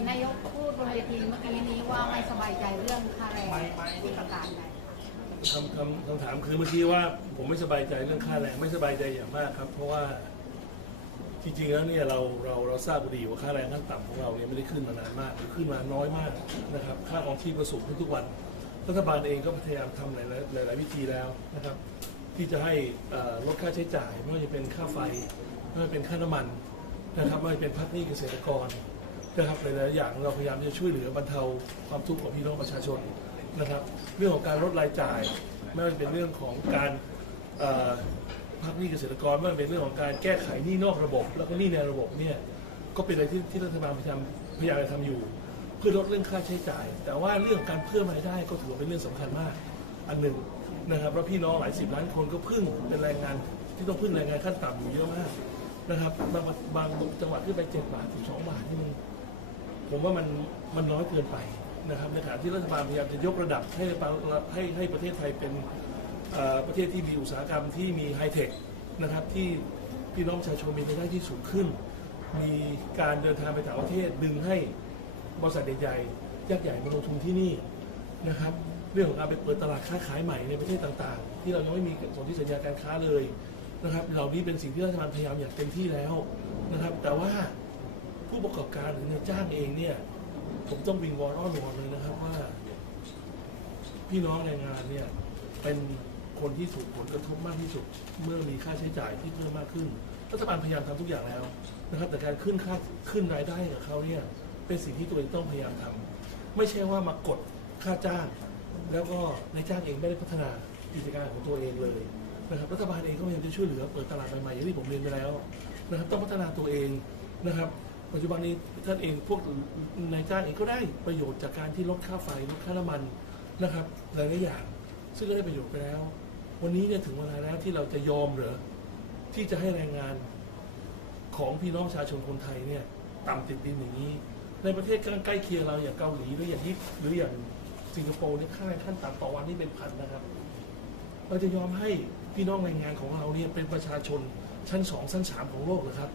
็นนายกพูดบนเวทีเมื่อกี้นี้ว่าไม่สบายใจเรื่องค่าแรงที่ประกาศไปคำคำคำถามคือเมื่อกี้ว่าผมไม่สบายใจเรื่องค่าแรงไม่สบายใจอย่างมากครับ เพราะว่าจริงๆแล้วเนี่ยเราเราเราทราบดีว่าค่าแรงขั้นต่ำของเราเนี่ยไม่ได้ขึ้นมานานมากหรือขึ้นมาน้อยมากนะครับ ค่าของชีพก็สูงขึ้นทุกวัน รัฐบาลเองก็พยายามทำหลายๆหลายวิธีแล้วนะครับ ที่จะให้ลดค่าใช้จ่ายไม่ว่าจะเป็นค่าไฟไม่ว่าจะเป็นค่าน้ำมันนะครับไม่ว่าจะเป็นพักหนี้เกษตรกร นะครับหลายๆอย่างเราพยายามจะช่วยเหลือบรรเทาความทุกข์ของพี่น้องประชาชนนะครับ เรื่องของการลดรายจ่าย ไม่ว่าจะเป็นเรื่องของการพักหนี้เกษตรกรไม่ว่าจะเป็นเรื่องของการแก้ไขหนี้นอกระบบ แล้วก็หนี้ในระบบเนี่ยก็เป็นอะไรที่ที่รัฐบาลพยายามพยายามจะทำอยู่ เพื่อลดเรื่องค่าใช้จ่าย แต่ว่าเรื่องการเพิ่มรายได้ก็ถือว่าเป็นเรื่องสำคัญมาก อันหนึ่งนะครับเพราะพี่น้องหลายสิบล้านคนก็พึ่งเป็นแรงงานที่ต้องพึ่งแรงงานขั้นต่ำอยู่เยอะมากนะครับบางบางจังหวัดขึ้นไปเจ็ดบาทถึงสองบาทที่มัน ผมว่ามันมันน้อยเกินไปนะครับในขณะที่รัฐบาลพยายามจะยกระดับให้ให้ให้ประเทศไทยเป็นประเทศที่มีอุตสาหกรรมที่มีไฮเทคนะครับที่พี่น้องประชาชนมีรายได้ที่สูงขึ้น มีการเดินทางไปต่างประเทศดึงให้บริษัทใหญ่ๆยักษ์ใหญ่มาลงทุนที่นี่นะครับเรื่องของการไปเปิดตลาดค้าขายใหม่ในประเทศต่างๆ ที่เรายังไม่มีสนธิสัญญาการค้าเลยนะครับเหล่านี้เป็นสิ่งที่รัฐบาลพยายามอย่างเต็มที่แล้วนะครับ แต่ว่า ผู้ประกอบการหรือในจ้างเองเนี่ย ผมต้องวิงวอนอ้อนวอนเลยนะครับว่า พี่น้องแรงงานเนี่ยเป็นคนที่ถูกผลกระทบมากที่สุด เมื่อมีค่าใช้จ่ายที่เพิ่มมากขึ้นรัฐบาลพยายามทำทุกอย่างแล้วนะครับ แต่การขึ้นค่าขึ้นรายได้กับเขาเนี่ยเป็นสิ่งที่ตัวเองต้องพยายามทำไม่ใช่ว่ามากดค่าจ้าง แล้วก็นายจ้างเองไม่ได้พัฒนากิจการของตัวเองเลยนะครับรัฐบาลเองก็พยายามจะช่วยเหลือเปิดตลาดใหม่ๆอย่างที่ผมเรียนไปแล้วนะครับ ต้องพัฒนาตัวเองนะครับ ปัจจุบันนี้ท่านเองพวกนายจ้างเองก็ได้ประโยชน์จากการที่ลดค่าไฟลดค่าน้ำมันนะครับหลายๆอย่าง ซึ่งก็ได้ประโยชน์ไปแล้ว วันนี้เนี่ยถึงเวลาแล้วที่เราจะยอมเหรอที่จะให้แรงงานของพี่น้องประชาชนคนไทยเนี่ยต่ำติดดินอย่างนี้ ในประเทศใกล้เคียงเราอย่างเกาหลีหรืออย่างญี่ปุ่นหรืออย่างสิงคโปร์เนี่ยค่าแรงขั้นต่ำต่อวันนี่เป็นพันนะครับ เราจะยอมให้พี่น้องแรงงานของเราเนี่ยเป็นประชาชนชั้นสองชั้นสามของโลกเหรอครับ